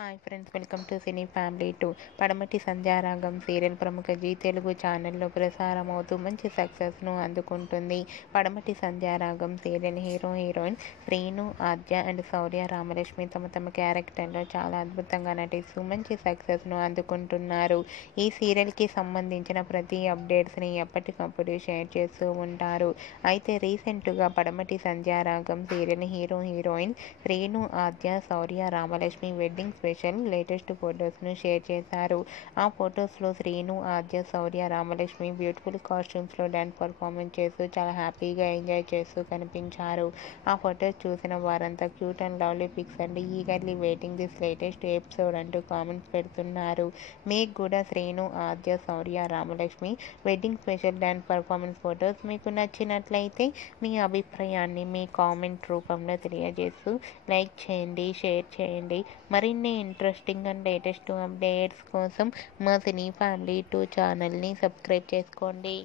Hi friends, welcome to cine family 2. Padamati Sandhyaragam serial ప్రముఖ Zee Telugu ఛానల్లో ప్రసారం అవుతూ మంచి సక్సెస్ను అందుకుంటుంది. పడమటి Sandhyaragam serial heroine Srinu, Adya and Shourya Ramalakshmi తమ క్యారెక్టర్లో చాలా అద్భుతంగా నటిస్తూ మంచి సక్సెస్ను అందుకుంటున్నారు. ఈ సీరియల్కి సంబంధించిన ప్రతి అప్డేట్స్ని ఎప్పటికప్పుడు షేర్ చేస్తూ ఉంటారు. అయితే రీసెంట్గా Padamati Sandhyaragam serial heroine Srinu, Adya, Shourya Ramalakshmi wedding special latest ఫొటోస్ను షేర్ చేశారు. ఆ ఫొటోస్లో శ్రీను, ఆద్య, శౌర్య రామలక్ష్మి బ్యూటిఫుల్ కాస్ట్యూమ్స్లో డ్యాన్స్ పర్ఫార్మెన్స్ చేస్తూ చాలా హ్యాపీగా ఎంజాయ్ చేస్తూ కనిపించారు. ఆ ఫొటోస్ చూసిన వారంతా cute and lovely pics and eagerly waiting this latest episode అంటూ కామెంట్స్ పెడుతున్నారు. మీకు కూడా Srinu, Adya, Shourya Ramalakshmi wedding special dance performance photos మీకు నచ్చినట్లయితే మీ అభిప్రాయాన్ని మీ కామెంట్ రూపంలో తెలియజేస్తూ లైక్ చేయండి, షేర్ చేయండి. మరిన్ని ఇంట్రెస్టింగ్ అండ్ లేటెస్ట్ అప్డేట్స్ కోసం మా సినీ ఫ్యామిలీ 2 ఛానల్ని సబ్స్క్రైబ్ చేసుకోండి.